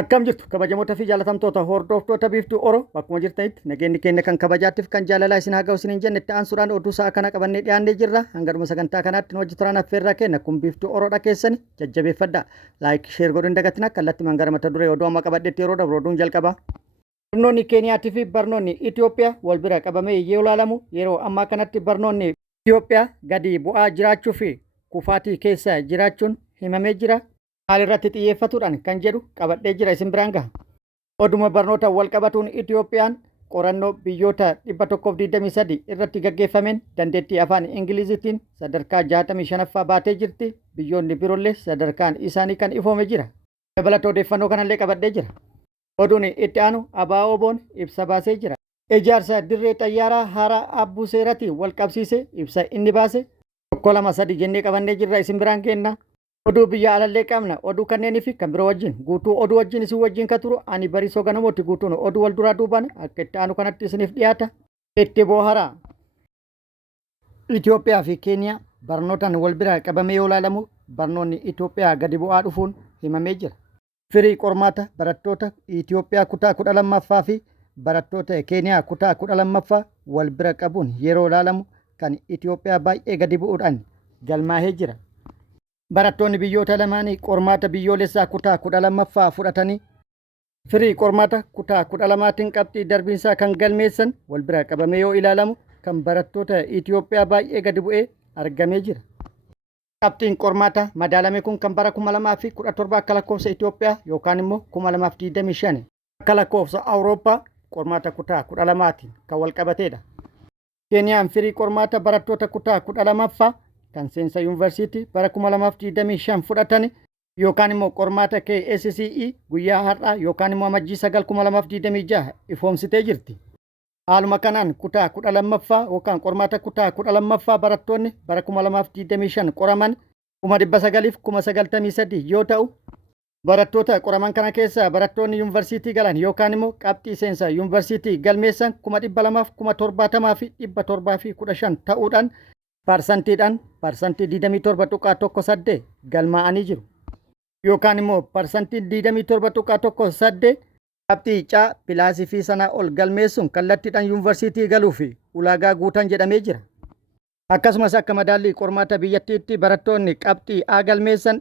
Akkam jirtu kabajamoota fi jaalatamtoota hordoftoota biiftuu Oroo bakkuma jirtanitti nageenyi keenya kan kabajaatiif kan jaalalaa isin haa ga'u isiniin jenne itti aansuudhaan oduu sa'a kana qabannee dhiyaannee jirra. Hanga sagantaa kanaatti nu wajji turan affeerraa kenna kun biiftuu Oroodha keessani jajjabeeffadhaa. Laayik sheer godhuun dagatina kallattii mangara mata duree oduu amma qabadheetti yeroo dabru oduun jalqaba. Barnoonni Keeniyaatii fi barnoonni Itoophiyaa wal bira qabamee yoo ilaalamu yeroo ammaa kanatti barnoonni Itoophiyaa gadi bu'aa jiraachuu fi kufaatii keessa jiraachuun himamee jira. Maalirratti xiyyeeffatuudhaan kan jedhu qabadhee jira isin biraan gaha. Oduma barnoota wal qabatuun Itoophiyaan qorannoo biyyoota 123 irratti gaggeeffameen dandeettii afaan Ingiliziitiin sadarkaa 65ffaa baatee jirti. Biyyoonni biroollee sadarkaan isaanii kan ifoome jira. Dabalata odeeffannoo kanallee qabadhee jira. Oduun itti aanu ABO'n ibsa baasee jira. Ijaarsa dirree xayyaaraa haaraa Abbuu Seeratii wal qabsiise ibsa inni baase 1-2-3 jennee qabannee jirra isin biraan kenna. Oduu biyya alallee qabna oduu kanneenii fi kan biroo wajjin guutuu oduu wajjin isin wajjin ka turu ani Bariisoo Ganamooti guutuun oduu wal duraa duubaan akka itti aanu kanatti isiniif dhiyaata. Itti booharaa. Itoophiyaa fi Keeniyaa barnootaan wal bira qabamee yoo ilaalamu barnoonni Itoophiyaa gadi bu'aa dhufuun himamee jira. Firii qormaata barattoota Itoophiyaa kutaa 12ffaa fi barattoota Keeniyaa kutaa 12ffaa wal bira qabuun yeroo ilaalamu kan Itoophiyaa baay'ee gadi bu'uudhaan galmaahee jira. Barattoonni biyyoota lamaanii qormaata biyyoolessaa kutaa 12ffaa fudhatanii firii qormaata kutaa 12tiin qabxii darbiinsaa kan galmeessan wal bira qabamee yoo ilaalamu kan barattoota Itoophiyaa baay'ee gadi bu'ee argamee jira. Qabxiin qormaata madaalame kun kan bara 2017 akka lakkoofsa Itoophiyaa yookaan immoo 2025 akka lakkoofsa Awurooppaa qormaata kutaa 12tiin kan wal qabateedha. Keeniyaan firii qormaata barattoota kutaa 12ffaa kan seensa yuunivarsiitii bara 2025 fudhatan yookaan immoo qormaata KCSE guyyaa har'aa yookaan immoo amajjii 9 2026 ifoomsitee jirti. Haaluma kanaan kutaa 12ffaa yookaan qormaata kutaa 12ffaa barattoonni bara 2025 qoraman 993 yoo ta'u barattoota qoraman kana keessa barattoonni yuunivarsiitii galan yookaan immoo qabxii seensa yuunivarsiitii galmeessan 270,070 fi 715 ta'uudhaan parsantiidhaan parsantii 27.18 galmaa'anii jiru. Yookaan immoo parsantii 27.18 qabxii caa pilaasii fi sanaa ol galmeessuun kallattiidhaan yuunivarsiitii galuu fi ulaagaa guutan jedhamee jira. Akkasumas akka madaallii qormaata biyyattiitti barattoonni qabxii A galmeessan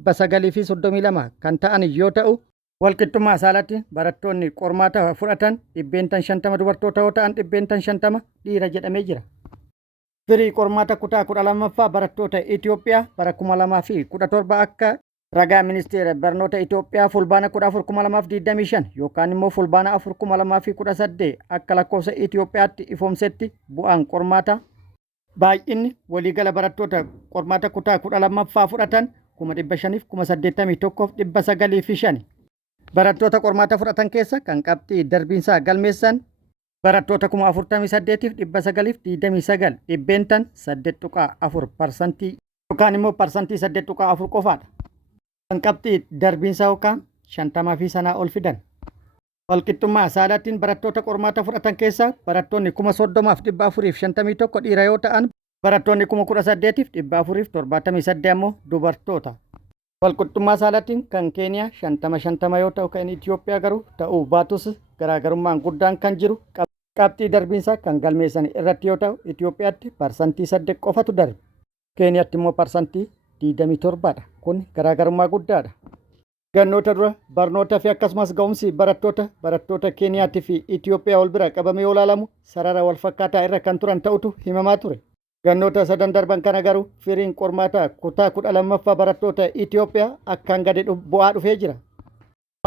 1,932 kan ta'an yoo ta'u walqixxummaa saalatti barattoonni qormaata fudhatan 50 dubartoota yoo ta'an 50 dhiira jedhamee jira. Firii qormaata kutaa 12ffaa barattoota Itoophiyaa bara 2017 akka ragaa ministeera barnoota Itoophiyaa fulbaana 14 2025 yookaan immoo fulbaana 4 2018 akka lakkoofsa Itoophiyaatti ifoomsetti bu'aan qormaata baay'inni waliigala barattoota qormaata kutaa 12ffaa fudhatan 581,905 barattoota qormaata fudhatan keessa kan qabxii darbiinsaa galmeessan barattoota 48,929 dhibbeentan 8.4% yookaan immoo parsantii 8.4 qofaadha. Kan qabxii darbiinsaa yookaan 50 fi sanaa ol fidan. Walqixxummaa saalaatiin barattoota qormaata fudhatan keessa barattoonni 30,451 dhiira yoo ta'an barattoonni 18,478 immoo dubartoota. Walqixxummaa saalaatiin kan Keeniyaa 50 yoo ta'u kan Itoophiyaa garuu ta'uu baatus garaagarummaan guddaan kan jiru qabxii darbiinsaa kan galmeessan irratti yoo ta'u Itoophiyaatti parsantii 8 qofatu darbe. Keeniyaatti immoo parsantii 27dha. Kun garaagarummaa guddaadha. Gannoota dura barnoota fi akkasumas ga'umsi barattoota Keeniyaatii fi Itoophiyaa wal bira qabamee yoo ilaalamu sarara wal fakkaataa irra kan turan ta'utu himamaa ture. Gannoota sadan darban kana garuu firiin qormaata kutaa 12ffaa barattoota Itoophiyaa akkaan gadi bu'aa dhufee jira.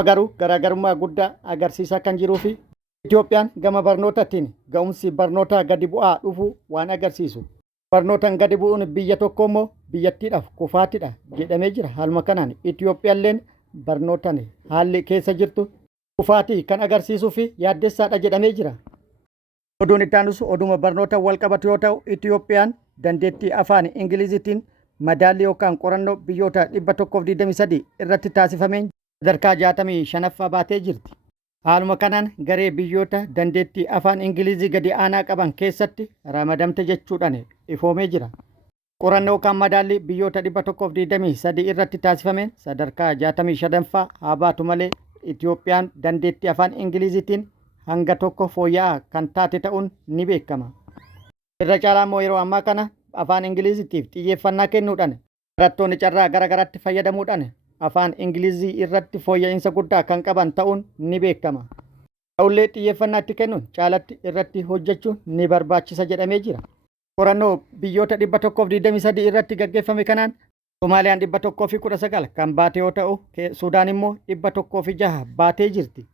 Garuu garaagarummaa guddaa agarsiisaa kan jiruu fi Itoophiyaan gama barnootaatiin ga'umsi barnootaa gadi bu'aa dhufuu waan agarsiisu. Barnootaan gadi bu'uun biyya tokko immoo biyyattiidhaaf kufaatiidha jedhamee jira. Haaluma kanaan Itoophiyaalleen barnootaan haalli keessa jirtu kufaatii kan agarsiisuu fi yaaddessaadha jedhamee jira. Oduun itti aanus oduma barnoota wal qabatu yoo ta'u Itoophiyaan dandeettii afaan Ingiliziitiin madaallii yookaan qorannoo biyyoota 123 irratti taasifameen sadarkaa 65ffaa baatee jirti. Haaluma kanaan garee biyyoota dandeettii afaan Ingilizii gadi aanaa qaban keessatti ramadamte jechuudhaan ifoomee jira. Qorannoo kan madaalli biyyoota 123 irratti taasifameen sadarkaa 65ffaa haa baatu malee Itoophiyaan dandeettii afaan Ingiliziitiin hanga tokko fooyya'aa kan taate ta'uun ni beekama. Irra caalaa immoo yeroo ammaa kana afaan Ingiliziitiif xiyyeeffannaa kennuudhaan barattoonni carraa gara garaatti fayyadamuudhaan afaan Ingilizii irratti fooyya'insa guddaa kan qaban ta'uun ni beekama. Ta'ullee xiyyeeffannaatti kennuun caalatti irratti hojjechuun ni barbaachisa jedhamee jira. Qorannoo biyyoota 123 irratti gaggeeffame kanaan Somaaliyaan 119 kan baate yoo ta'u, Sudaan immoo 106 baatee jirti.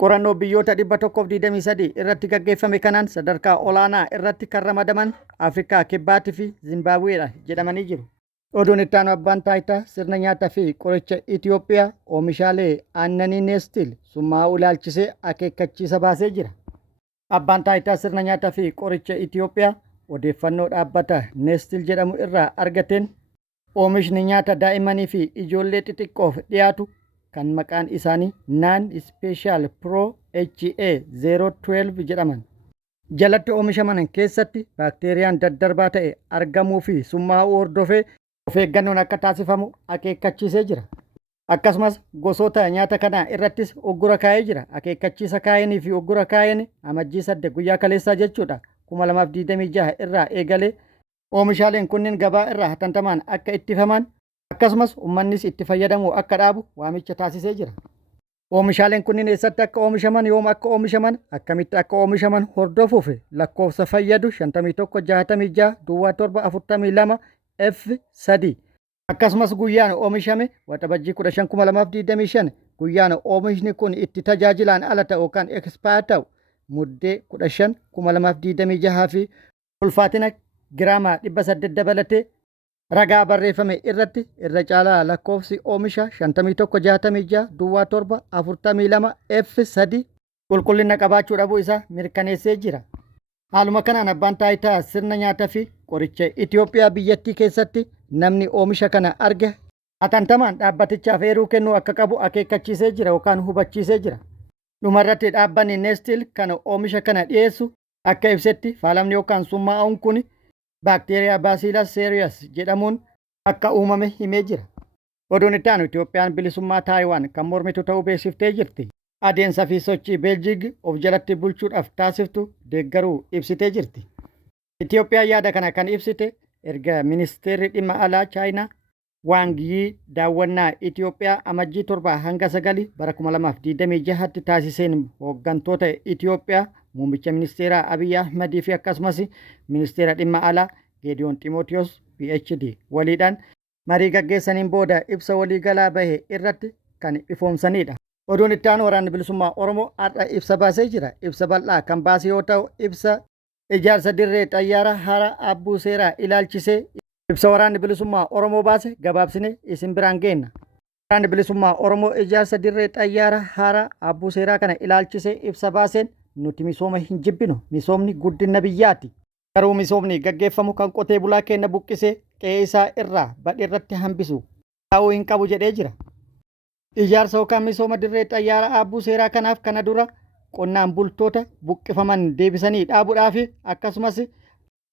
Qorannoo biyyoota 123 irratti gaggeeffame kanaan sadarkaa olaanaa irratti kan ramadaman Afrikaa Kibbaatii fi Zimbaabuweedha jedhamanii jiru. Oduun itti aanu abbaan taayitaa sirna nyaataa fi qoricha Itoophiyaa oomishaalee aannanii Neestil summaa'uu ilaalchisee akeekkachiisa baasee jira. Abbaan taayitaa sirna nyaataa fi qoricha Itoophiyaa odeeffannoo dhaabbata Neestil jedhamu irraa argateen oomishni nyaata daa'immanii fi ijoollee xixiqqoof dhiyaatu kan maqaan isaanii Naan Special Pro HA 012 jedhaman jalatti oomishaman keessatti baakteeriyaan daddarbaa ta'e argamuu fi summaa'uu hordofee of eeggannoon akka taasifamu akeekkachiisee jira. Akkasumas gosoota nyaata kanaa irrattis uggura kaa'ee jira. Akeekkachiisa kaa'anii fi uggura kaa'een amajjii 8 guyyaa kaleessaa jechuudha 2026 irraa eegalee oomishaaleen kunniin gabaa irraa hatantamaan akka ittifaman akkasumas uummannis itti fayyadamuu akka dhaabu waamicha taasisee jira. Oomishaaleen kunniin eessatti akka oomishaman, yoom akka oomishaman, akkamitti akka oomishaman hordofuuf lakkoofsa fayyadu 5166 Duwwaa 742 F3 akkasumas guyyaan oomishame waxabajjii 15 2025 guyyaan oomishni kun itti tajaajilaan ala ta'u kan expire ta'u muddee 15 2026 fi ulfaatina giraama 800 dabalatee ragaa barreeffame irratti irra caalaa lakkoofsi oomisha 5166 Duwwaa 742 F3 qulqullina qabaachuu dhabuu isaa mirkaneessee jira. Haaluma kanaan abbaan taayitaa sirna nyaataa fi qoricha Itoophiyaa biyyattii keessatti namni oomisha kana arge hatantamaan dhaabbatichaaf eeruu kennuu akka qabu akeekkachiisee jira yookaan hubachiisee jira. Dhumarratti dhaabbanni Neestil kan oomisha kana dhiyeessu akka ibsetti faalamni yookaan summaa'uun kun baakteeriyaa Bacillus cereus jedhamuun akka uumame himee jira. Oduun itti aanu Itoophiyaan bilisummaa Taayiwaan kan mormitu ta'uu beeksiftee jirti. Adeemsa fi sochii Beeljiig of jalatti bulchuudhaaf taasiftu deeggaruu ibsitee jirti. Itoophiyaan yaada kana kan ibsite erga ministeerri dhimma alaa Chaayinaa Waang Yi daawwannaa Itoophiyaa amajjii 7 hanga 9 bara 2026tti taasiseen hooggantoota Itoophiyaa muummicha ministeeraa Abiy Ahmedii fi akkasumas ministeera dhimma alaa Geediyoon Ximootiyoos PhD waliidhaan marii gaggeessaniin booda ibsa waliigalaa bahe irratti kan ifoomsanidha. Oduun itti aanu waraanni bilisummaa Oromoo har'a ibsa baasee jira. Ibsa bal'aa kan baase yoo ta'u ibsa ijaarsa dirree xayyaaraa haaraa Abbuu Seeraa ilaalchisee ibsa waraanni bilisummaa Oromoo baase gabaabsine isin biraan geenna. Waraanni bilisummaa Oromoo ijaarsa dirree xayyaaraa haaraa Abbuu Seeraa kana ilaalchisee ibsa baaseen nuti misooma hin jibbinu, misoomni guddina biyyaati. Garuu misoomni gaggeeffamu kan qotee bulaa keenya buqqisee qe'ee isaa irraa badhe irratti hambisu ta'uu hin qabu jedhee jira. Ijaarsa yookaan misooma dirree xayyaaraa Abbuu Seeraa kanaaf kana dura qonnaan bultoota buqqifaman deebisanii dhaabuudhaaf akkasumas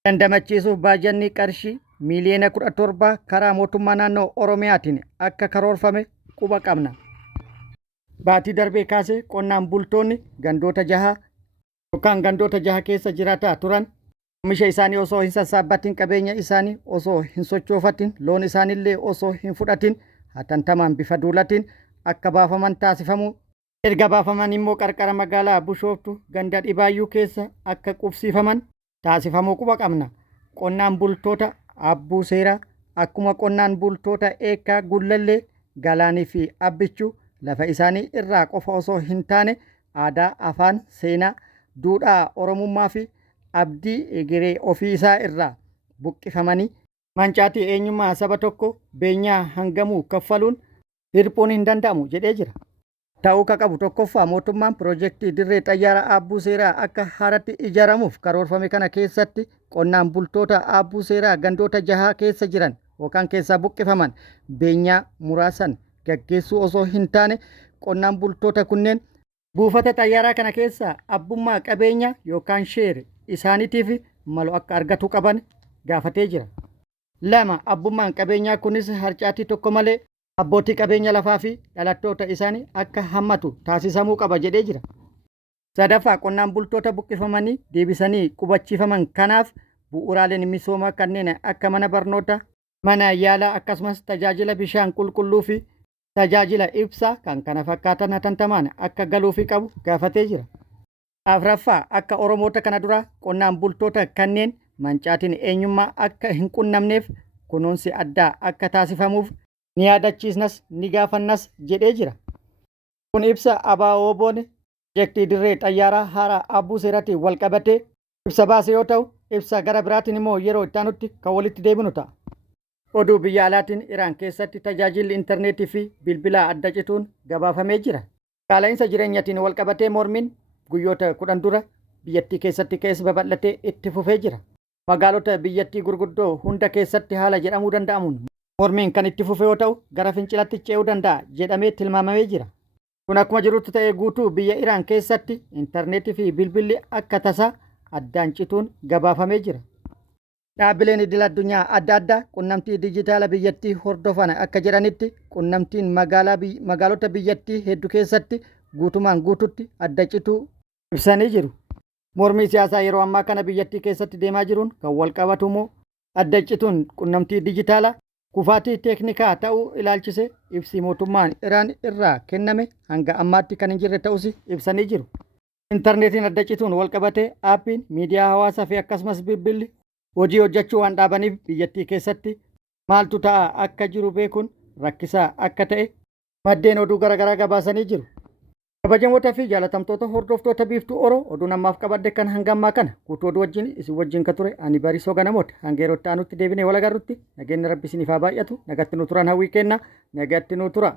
dandamachiisuuf baajanni qarshii miiliyoona 17 karaa mootummaa naannoo Oromiyaatiin akka karoorfame quba qabna. Baatii darbee kaasee qonnaan bultoonni gandoota 6 keessa jiraataa turan oomisha isaanii osoo hin sassaabbatin, qabeenya isaanii osoo hin sochoofatin, loon isaaniillee osoo hin fudhatin hatantamaan bifa duulatiin akka baafaman taasifamu. Erga baafaman immoo qarqara magaalaa Bushooftuu ganda Dhibaayyuu keessa akka qubsiifaman taasifamuu quba qabna. Qonnaan bultoota Abbuu Seeraa akkuma qonnaan bultoota Eekkaa, Gullallee, Galaanii fi Abbichuu lafa isaanii irraa qofa osoo hin taane aadaa, afaan, seenaa, duudhaa Oromummaa fi abdii egeree ofii isaa irraa buqqifamanii mancaatii eenyummaa saba tokko beenyaa hangamuu kaffaluun hirphuun hin danda'amu jedhee jira. Ta'uu ka qabu tokkoffaa mootummaan piroojeektii dirree xayyaaraa Abbuu Seeraa akka haaratti ijaaramuuf karoorfame kana keessatti qonnaan bultoota Abbuu Seeraa gandoota 6 keessa jiran yookaan keessaa buqqifaman beenyaa muraasan gaggeessuu osoo hin taane qonnaan bultoota kunneen buufata xayyaaraa kana keessaa abbummaa qabeenya yookaan sheer isaaniitiif malu akka argatu qaban gaafatee jira. Lama abbummaan qabeenyaa kunis harcaatii tokko malee abbootii qabeenya lafaa fi dhalattoota isaanii akka hammatu taasisamuu qaba jedhee jira. Sadaffaa qonnaan bultoota buqqifamanii deebisanii qubachiifaman kanaaf bu'uuraaleen misoomaa kanneen akka mana barnootaa, mana yaalaa akkasumas tajaajila bishaan qulqulluu fi tajaajila ibsaa kan kana fakkaatan hatantamaan akka galuufi qabu gaafatee jira. Afraffaa akka Oromoota kana dura qonnaan bultoota kanneen mancaatiin eenyummaa akka hin qunnamneef kunuunsi addaa akka taasifamuuf ni yaadachiisnas ni gaafannas jedhee jira. Kun ibsa ABO'n piroojeektii dirree xayyaaraa haaraa Abbuu Seeraatiin wal qabatee ibsa baase yoo ta'u, ibsa gara biraatiin immoo yeroo itti aanutti kan walitti deebinu ta'a. Oduu biyya alaatiin Iraan keessatti tajaajilli intarneetii fi bilbilaa adda cituun gabaafamee jira. Qaala'insa jireenyaatiin wal qabatee mormiin guyyoota 10 dura biyyattii keessatti keessa babal'atee itti fufee jira. Magaalota biyyattii gurguddoo hunda keessatti haala jedhamuu danda'amuun mormiin kan itti fufee yoo ta'u, gara fincilaatti ce'uu danda'a jedhamee tilmaamamee jira. Kun akkuma jirutti ta'ee guutuu biyya Iraan keessatti intarneetii fi bilbilli akka tasaa addaan cituun gabaafamee jira. Dhaabbileen idil addunyaa adda addaa qunnamtii dijitaala biyyattii hordofan akka jedhanitti qunnamtiin magaalota biyyattii hedduu keessatti guutumaan guututti adda cituu ibsanii jiru. Mormii siyaasaa yeroo ammaa kana biyyattii keessatti deemaa jiruun kan wal qabatu immoo adda cituun qunnamtii dijitaalaa kufaatii teeknikaa ta'uu ilaalchise ibsi mootummaan Iraan irraa kenname hanga ammaatti kan hin jirre ta'us ibsanii jiru. Intarneetiin adda cituun wal qabatee aappiin miidiyaa hawaasaa fi akkasumas bilbilli hojii hojjechuu waan dhaabaniif biyyattii keessatti maaltu ta'aa akka jiru beekuun rakkisaa akka ta'e maddeen oduu garaagaraa gabaasanii jiru. Kabajamoota fi jaalatamtoota hordoftoota biiftuu Oroo oduu namaaf qabadde kan hanga ammaa kana guutuu oduu wajjin isin wajjin ka ture ani Barisoo Ganamoota hanga yeroo itti aanutti deebinee wal agarrutti nageenyi Rabbi isiniif haa baay'atu nagatti nu turan hawwii kenna nagatti nu tura.